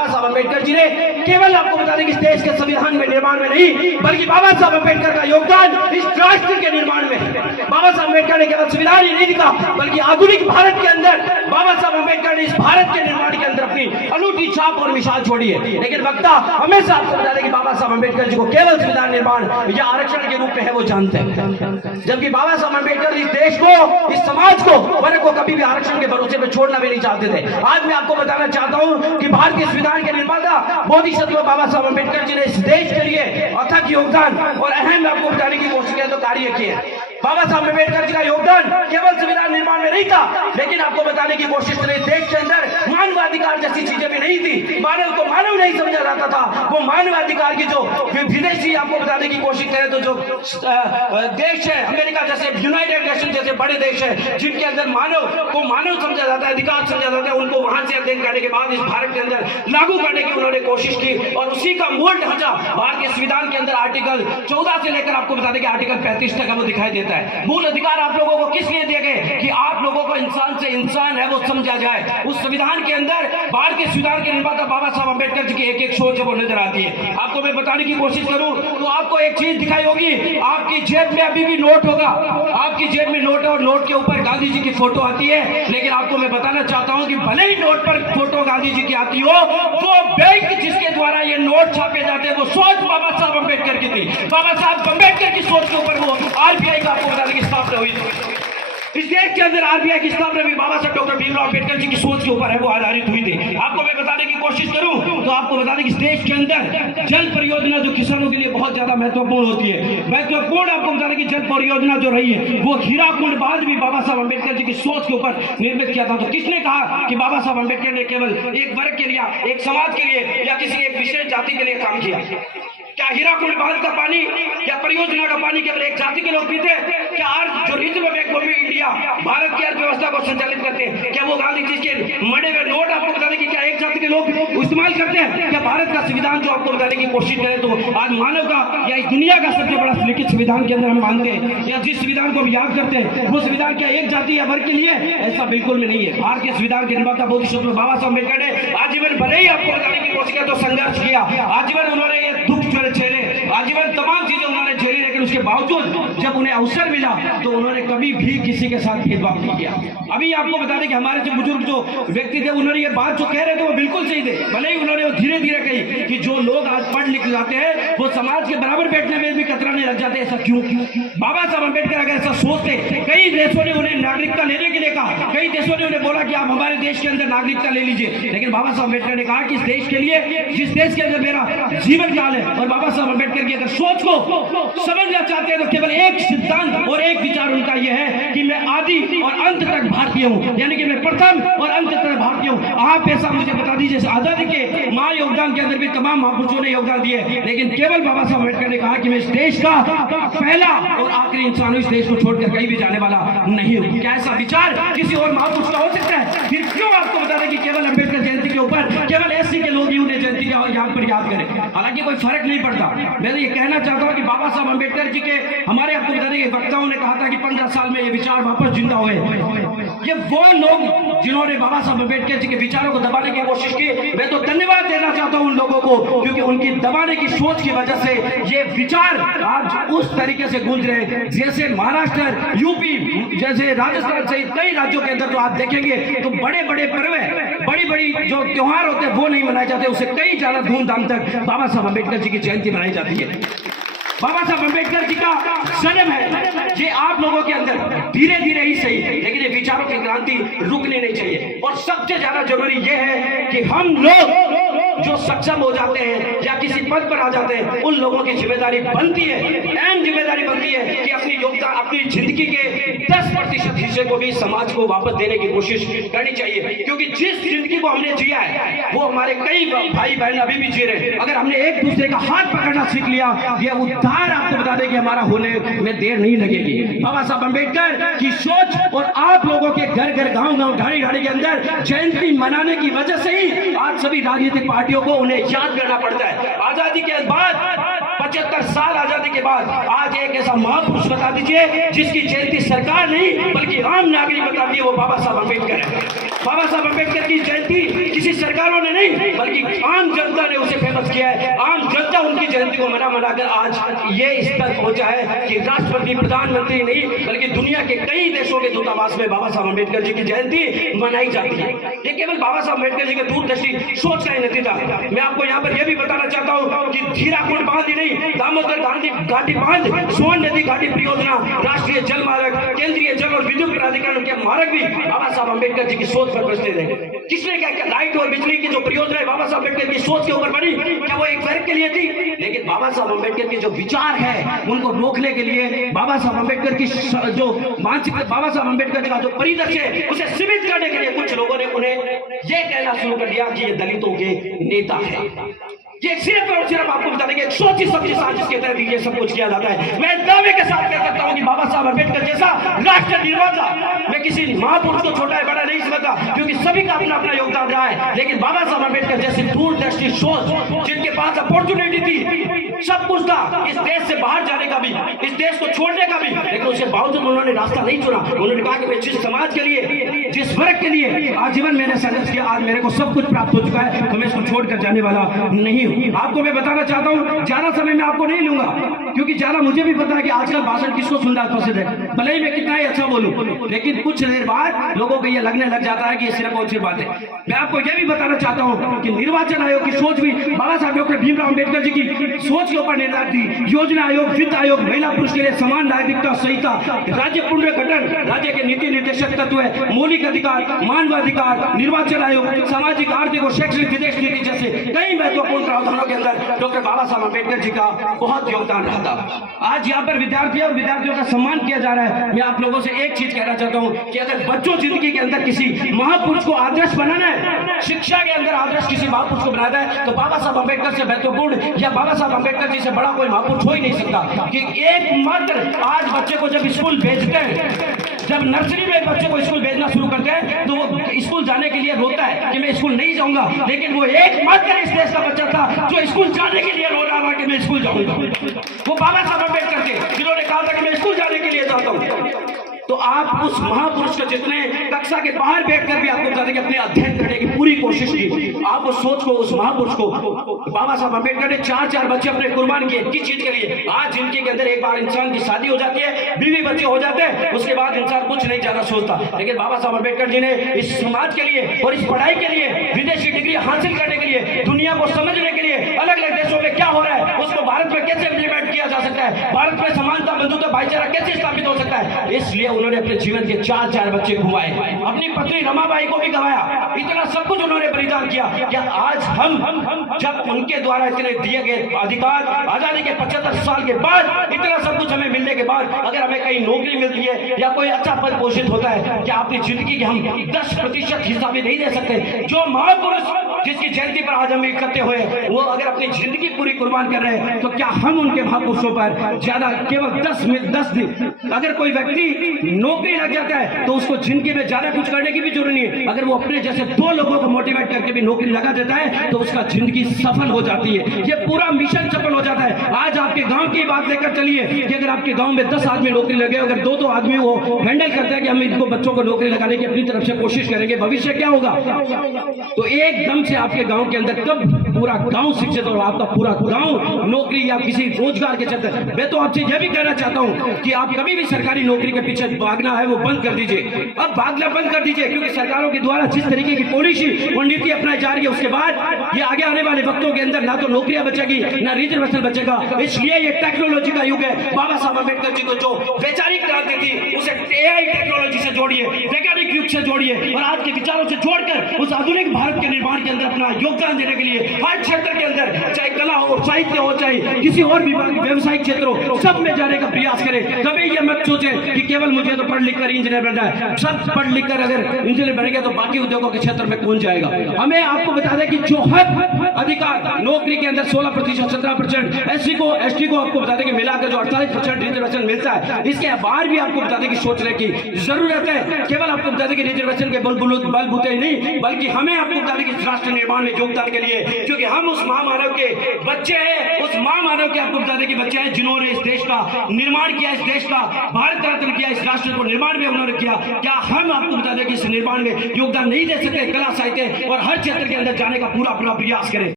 बाबा साहब अम्बेडकर जी ने केवल आपको बता दें कि इस देश के संविधान में निर्माण में नहीं, बल्कि बाबा साहब अम्बेडकर का योगदान इस राष्ट्र के निर्माण में है। बाबा साहब अम्बेडकर ने केवल संविधान ही नहीं लिखा, बल्कि आधुनिक भारत के अंदर बाबा साहब अम्बेडकर ने इस भारत के निर्माण के अंदर अपनी अनूठी छाप और मिसाल छोड़ी है। लेकिन वक्ता हमेशा आपको बता दें कि बाबा साहब अम्बेडकर जी को केवल संविधान निर्माण या आरक्षण के रूप में है वो जानते हैं, जबकि बाबा साहब अम्बेडकर इस देश को, इस समाज को, वर्ग को कभी भी आरक्षण के भरोसे पर छोड़ना भी नहीं चाहते थे। आज मैं आपको बताना चाहता हूं कि भारतीय संविधान के निर्माता बोधिसत्व बाबा साहब अम्बेडकर जी ने इस देश के लिए अथक योगदान और अहम आपको बताने की कोशिश किया तो कार्य किए। बाबा साहब अम्बेडकर जी का योगदान केवल संविधान निर्माण में नहीं था, लेकिन आपको बताने की कोशिश करें देश के अंदर मानवाधिकार जैसी चीजें भी नहीं थी। मानव को मानव नहीं समझा जाता था। वो मानवाधिकार की जो विदेशी आपको बताने की कोशिश करें तो जो देश है अमेरिका जैसे, यूनाइटेड नेशन जैसे बड़े देश है जिनके अंदर मानव को मानव समझा जाता है, अधिकार समझा जाता है, उनको वहां से अध्ययन करने के बाद इस भारत के अंदर लागू करने की उन्होंने कोशिश की और उसी का मूल ढांचा भारतीय संविधान के अंदर आर्टिकल 14 से लेकर आपको बता दें कि आर्टिकल 35 तक वो दिखाई देता है। मूल अधिकार आप लोगों को किस लिए दिए गए कि आप लोगों को इंसान से इंसान है वो समझा जाए। उस संविधान के अंदर भारतीय संविधान के निर्माता बाबा साहब अम्बेडकर जी की एक एक सोच वो नजर आती है। आपको मैं बताने की कोशिश करूं तो आपको एक चीज दिखाई होगी, आपकी जेब में अभी भी नोट होगा, आपकी जेब में नोट है और नोट के ऊपर गांधी जी की फोटो आती है। लेकिन आपको मैं बताना चाहता हूं कि भले ही नोट पर फोटो गांधी जी की आती हो, वो बैंक जिसके द्वारा ये नोट छापे जाते हैं वो सोच बाबा साहब अम्बेडकर की थी। बाबा साहब अम्बेडकर की सोच के ऊपर वो आरबीआई का आपको बताने की स्थापना हुई थी। इस देश के अंदर आरबीआई की स्थापना भी बाबा साहब डॉक्टर भीमराव अम्बेडकर जी की सोच के ऊपर है वो आधारित हुई थी। आपको मैं बताने की कोशिश करूं तो आपको बता दें कि इस देश के अंदर जल परियोजना जो किसानों के लिए बहुत ज्यादा महत्वपूर्ण होती है, महत्वपूर्ण आपको बता दें कि जल परियोजना जो रही है वो हीराकुंड बांध भी बाबा साहब अम्बेडकर जी की सोच के ऊपर निर्मित किया था। तो किसने कहा कि बाबा साहब अम्बेडकर ने केवल एक वर्ग के लिए, एक समाज के लिए या किसी एक विशेष जाति के लिए काम किया? क्या हीराकुंड बांध का पानी या परियोजना का पानी केवल एक जाति के लोग पीते? क्या आज जो reserve bank of India Bharat की अर्थव्यवस्था को संचालित करते हैं, क्या वो गांधी जी के मड़े हुए नोट आपको बताने की क्या एक जाति के लोग इस्तेमाल करते हैं? क्या भारत का संविधान जो आपको बताने की कोशिश करें तो आज मानव का या इस दुनिया का सबसे बड़ा लिखित संविधान के अंदर हम मानते हैं या जिस संविधान को हम याद करते हैं वो संविधान क्या एक जाति या वर्ग के लिए? ऐसा बिल्कुल भी नहीं है। भारतीय संविधान के निर्माता बोधिसत्व बाबा साहब अम्बेडकर ने आजीवन भले ही आपको बताने की कोशिश किया तो संघर्ष किया, आजीवन उन्होंने ये दुख झेले, आजीवन तमाम चीजें उन्होंने झेली, लेकिन उसके बावजूद जब उन्हें अवसर मिला तो उन्होंने कभी भी किसी के साथ भेदभाव नहीं किया। अभी आपको बता दें कि हमारे जो बुजुर्ग जो व्यक्ति थे उन्होंने ये बात जो कह रहे थे वो बिल्कुल सही थे, भले ही उन्होंने धीरे धीरे कही कि जो लोग आज पढ़ लिख जाते हैं वो समाज के बराबर बैठने में भी कतराने लग जाते हैं। ऐसा क्यों? बाबा साहब अम्बेडकर अगर ऐसा सोचते, कई देशों ने उन्हें नागरिकता लेने के लिए कहा, कई देशों ने उन्हें बोला कि आप हमारे देश के अंदर नागरिकता ले लीजिए, लेकिन बाबा साहब अम्बेडकर ने कहा कि इस देश के लिए, जिस देश के अंदर मेरा जीवन काल है, और बाबा साहब अम्बेडकर की अगर सोच को समझना चाहते हैं तो केवल एक सिद्धांत और एक विचार उनका यह है कि मैं आदि और अंत तक भारतीय हूं, यानी कि मैं प्रथम और अंत तक भारतीय हूं। आप ऐसा मुझे बता दीजिए, आजादी के महायोगदान के अंदर भी तमाम महापुरुषों ने योगदान दिए, लेकिन केवल बाबा साहब अम्बेडकर ने कहा कि मैं इस देश का पहला और आखिरी इंसान हूं, इस देश को छोड़कर कहीं भी जाने वाला नहीं हूं। क्या ऐसा विचार किसी और महापुरुष का हो सकता है? फिर क्यों आपको बता दें कि केवल अम्बेडकर जयंती के ऊपर केवल एससी के लोग ही उन्हें जयंती का यहाँ पर याद करें? हालांकि कोई फर्क नहीं पड़ता। मैं ये कहना चाहता हूं कि बाबा साहब अम्बेडकर जी के हमारे आपको बता दें वक्ताओं ने कहा था कि 15 साल में ये विचार वापस जिंदा हुए। ये वो लोग जिन्होंने बाबा साहब अम्बेडकर जी के विचारों को दबाने की कोशिश की, मैं तो धन्यवाद देना चाहता हूं उन लोगों को, क्योंकि उनकी दबाने की सोच की वजह से ये विचार आज उस तरीके से गूंज रहे जैसे महाराष्ट्र, यूपी जैसे राजस्थान सहित कई राज्यों के अंदर तो आप देखेंगे तो बड़े बड़े पर्व, बड़ी बड़ी जो त्योहार होते हैं वो नहीं मनाए जाते, उससे कई ज्यादा धूमधाम तक बाबा साहब अम्बेडकर जी की जयंती मनाई जाती है। बाबा साहब अम्बेडकर जी का जन्म है, ये आप लोगों के अंदर धीरे धीरे ही सही, लेकिन ये विचारों की क्रांति रुकनी नहीं चाहिए। और सबसे ज्यादा जरूरी ये है कि हम लोग जो सक्षम हो जाते हैं या किसी पद पर आ जाते हैं, उन लोगों की जिम्मेदारी बनती है, अहम जिम्मेदारी बनती है कि अपनी योगदान, अपनी जिंदगी के 10% हिस्से को भी समाज को वापस देने की कोशिश करनी चाहिए। क्योंकि जिस जिंदगी को हमने जिया है वो हमारे कई भाई बहन अभी भी जी रहे हैं। अगर हमने एक दूसरे का हाथ पकड़ना सीख लिया, ये उद्धार आपको बता दें कि हमारा होने में देर नहीं लगेगी। बाबा साहब अम्बेडकर की सोच और आप लोगों के घर घर, गांव गांव, ढाड़ी ढाड़ी के अंदर जयंती मनाने की वजह से ही आज सभी राजनीतिक पार्टियों को उन्हें याद करना पड़ता है। आजादी के बाद 75 साल आजादी के बाद आज एक ऐसा महापुरुष बता दीजिए जिसकी जयंती सरकार नहीं बल्कि आम नागरिक बताती है, वो बाबा साहब अम्बेडकर है। बाबा साहब अम्बेडकर की जयंती किसी सरकारों ने नहीं बल्कि आम जनता ने उसे फेमस किया है। आम जनता उनकी जयंती को मनाकर आज ये स्तर पहुंचा है कि राष्ट्रपति प्रधानमंत्री नहीं बल्कि दुनिया के कई देशों के दूतावास में बाबा साहब अम्बेडकर जी की जयंती मनाई जाती है। ये केवल बाबा साहब अम्बेडकर जी के दूरदर्शी सोच का ही नतीजा है। मैं आपको यहाँ पर यह भी बताना चाहता हूँ कि हीराकुंड बांध ही नहीं, दामोदर गांधी घाटी बांध, स्वर्ण नदी घाटी परियोजना, राष्ट्रीय जल मार्ग, केंद्रीय जल और विद्युत प्राधिकरण के मार्ग भी बाबा साहब अम्बेडकर जी की सोच पर बसते थे। किसने क्या लाइट और बिजली की जो परियोजना है बाबा साहब अम्बेडकर की सोच के ऊपर बनी, क्या वो एक वर्ग के लिए थी? लेकिन बाबा साहब अम्बेडकर के जो विचार है उनको रोकने के लिए बाबा साहब अम्बेडकर की जो मानसिक बाबा साहब अम्बेडकर का जो परिदृश्य है उसे सीमित करने के लिए कुछ लोगों ने उन्हें यह कहना शुरू कर दिया कि ये दलितों के नेता है। ये सिर्फ और सिर्फ आपको बता देंगे सोची समझी साजिश के तहत ये सब कुछ किया जाता है। मैं दावे के साथ कह सकता हूं कि बाबा साहब अम्बेडकर जैसा राष्ट्र निर्माता मैं किसी महापुरुष को छोटा है बड़ा नहीं समझता, क्योंकि सभी का अपना अपना योगदान रहा है। लेकिन बाबा साहब अम्बेडकर जैसी दूरदृष्टि सोच, जिनके पास अपॉर्चुनिटी थी, सब कुछ था इस देश से बाहर जाने का भी, इस देश को छोड़ने का भी, लेकिन उसके बावजूद उन्होंने रास्ता नहीं चुना। उन्होंने कहा कि मैं जिस समाज के लिए, जिस वर्ग के लिए आजीवन मैंने संघर्ष किया, आज मेरे को सब कुछ प्राप्त हो चुका है, तो मैं इसको छोड़कर जाने वाला नहीं हूं। आपको मैं बताना चाहता हूं, ज्यादा समय में आपको नहीं लूंगा, क्योंकि ज्यादा मुझे भी पता है कि आजकल भाषण किसको सुनना पसंद है, भले ही मैं कितना ही अच्छा बोलूं, लेकिन कुछ देर बाद लोगों को यह लगने लग जाता है कि ये सिर्फ और सिर्फ बात है। मैं आपको यह भी बताना चाहता हूं कि निर्वाचन आयोग की सोच भी बाबा साहब डॉक्टर भीमराव अम्बेडकर जी की सोच के ऊपर निर्धारित थी। योजना आयोग, वित्त आयोग, महिला पुरुष के लिए समान नागरिकता संहिता, राज्य पुनर्गठन, राज्य के नीति निर्देशक तत्व, मौलिक अधिकार, मानवाधिकार, निर्वाचन आयोग, सामाजिक, आर्थिक और शैक्षणिक विदेश नीति जैसे कई महत्वपूर्ण प्रावधानों के अंदर डॉक्टर बाबा साहब अम्बेडकर जी का बहुत योगदान रहा था। आज यहाँ पर विद्यार्थी और विद्यार्थियों का सम्मान किया जा रहा है। मैं आप लोगों से एक चीज कहना चाहता हूँ कि अगर बच्चों जिंदगी के अंदर किसी महापुरुष को आदर्श बनाना है, शिक्षा के अंदर आदर्श किसी महापुरुष को बनाना है, तो बाबा साहब अम्बेडकर से महत्वपूर्ण या बाबा साहब अम्बेडकर जी से बड़ा कोई महापुरुष हो ही नहीं सकता। कि एकमात्र आज बच्चे को जब स्कूल भेजते हैं, जब नर्सरी में बच्चे को स्कूल भेजना शुरू करते हैं, तो वो स्कूल जाने के लिए रोता है कि मैं स्कूल नहीं जाऊंगा, लेकिन वो एकमात्र इस देश का बच्चा था जो स्कूल जाने के लिए रो रहा था कि मैं स्कूल जाऊंगा। वो बाबा साहब अम्बेडकर थे जिन्होंने कहा था कि मैं स्कूल जाने के लिए जाता हूं। तो आप उस महापुरुष को जितने कक्षा के बाहर बैठकर भी आपको बता दें कि अपने अध्ययन करने की पूरी कोशिश की, आप उस सोच को, उस महापुरुष को, बाबा साहब अम्बेडकर ने 4-4 बच्चे अपने कुर्बान किए किस चीज के लिए? आज जिनके अंदर एक बार इंसान की शादी हो जाती है, बीवी बच्चे हो जाते हैं, उसके बाद इंसान कुछ नहीं ज्यादा सोचता। लेकिन बाबा साहब अम्बेडकर जी ने इस समाज के लिए और इस पढ़ाई के लिए, विदेशी डिग्री हासिल करने के लिए, दुनिया को समझने के लिए, अलग अलग देशों में क्या हो रहा है उसको भारत में कैसे इम्प्लीमेंट किया जा सकता है, भारत में समानता, बंधुता, भाईचारा कैसे स्थापित हो सकता है, इसलिए उन्होंने अपने जीवन के 4-4 बच्चे घुमाए, अपनी पत्नी रमाबाई को भी गंवाया, इतना सब कुछ उन्होंने बलिदान किया। क्या आज हम जब उनके द्वारा इतने दिए गए अधिकार, आजादी के 75 साल के बाद, इतना सब कुछ हमें मिलने के बाद, अगर हमें कहीं नौकरी मिलती है या कोई अच्छा पद पोषित होता है, क्या अपनी जिंदगी के हम 10% हिस्सा भी नहीं दे सकते? जो महापुरुष जिसकी जयंती पर आज हम इकट्ठे हुए, वो अगर अपनी जिंदगी पूरी कुर्बान कर रहे हैं, तो क्या हम उनके महापुरुषों पर ज्यादा केवल 10 दिन, अगर कोई व्यक्ति नौकरी लग जाता है तो उसको जिंदगी में ज्यादा कुछ करने की भी जरूरत नहीं है। अगर वो अपने जैसे 2 लोगों को मोटिवेट करके भी नौकरी लगा देता है तो उसका जिंदगी सफल हो जाती है, ये पूरा मिशन सफल हो जाता है। आज आपके गांव की बात लेकर चलिए कि अगर आपके गांव में 10 आदमी नौकरी लगे, अगर 2 आदमी वो हैंडल करते हैं कि हम इनको बच्चों को नौकरी लगाने की अपनी तरफ से कोशिश करेंगे, भविष्य क्या होगा? तो एकदम से आपके गांव के अंदर कब पूरा गांव शिक्षित और आपका पूरा गांव नौकरी या किसी रोजगार के चलते। मैं तो आपसे यह भी कहना चाहता हूं कि आप कभी भी सरकारी नौकरी के पीछे भागना है वो बंद कर दीजिए, अब भागना बंद कर दीजिए, क्योंकि सरकारों के द्वारा जिस तरीके की पॉलिसी और नीति अपनाई जा रही है, उसके बाद ये आगे आने वाले वक्तों के अंदर ना तो नौकरियां बचेगी ना रिजर्वेशन बचेगा। इसलिए ये टेक्नोलॉजी का युग है। बाबा साहब अम्बेडकर जी को जो वैचारिक क्रांति थी उसे AI टेक्नोलॉजी से जोड़िए, वैज्ञानिक युग से जोड़िए और आज के विचारों से जोड़कर उस आधुनिक भारत के निर्माण के अंदर अपना योगदान देने के लिए हर क्षेत्र के अंदर, चाहे कला हो, साहित्य हो, चाहे किसी और विभाग व्यवसायिक क्षेत्र हो, सब में जाने का प्रयास करें। कभी ये मत सोचे कि केवल मुझे तो पढ़ लिख कर इंजीनियर बनना है। सब पढ़ लिख कर अगर इंजीनियर बनेंगे तो बाकी उद्योगों के क्षेत्र में कौन जाएगा? हमें आपको बता दें कि जो हक अधिकार नौकरी के अंदर 16%, 17%, SC को ST को आपको बता दें कि मिलाकर जो 48% रिजर्वेशन मिलता है, इसके बाहर भी आपको बता दें कि सोचने की जरूरत है। केवल आपको बता दें कि रिजर्वेशन के बलबूते ही नहीं, बल्कि हमें आपको बता दें कि राष्ट्र राष्ट्र निर्माण में योगदान के लिए, क्योंकि हम उस महामानव के बच्चे हैं, उस महामानव के आपको बता दें कि बच्चे हैं जिन्होंने इस देश का निर्माण किया, इस देश का भारत रत्न किया, इस राष्ट्र को निर्माण में उन्होंने किया। क्या हम आपको बता दें कि इस निर्माण में योगदान नहीं दे सकते? कला साहित्य और हर क्षेत्र के अंदर जाने का पूरा प्रयास करें।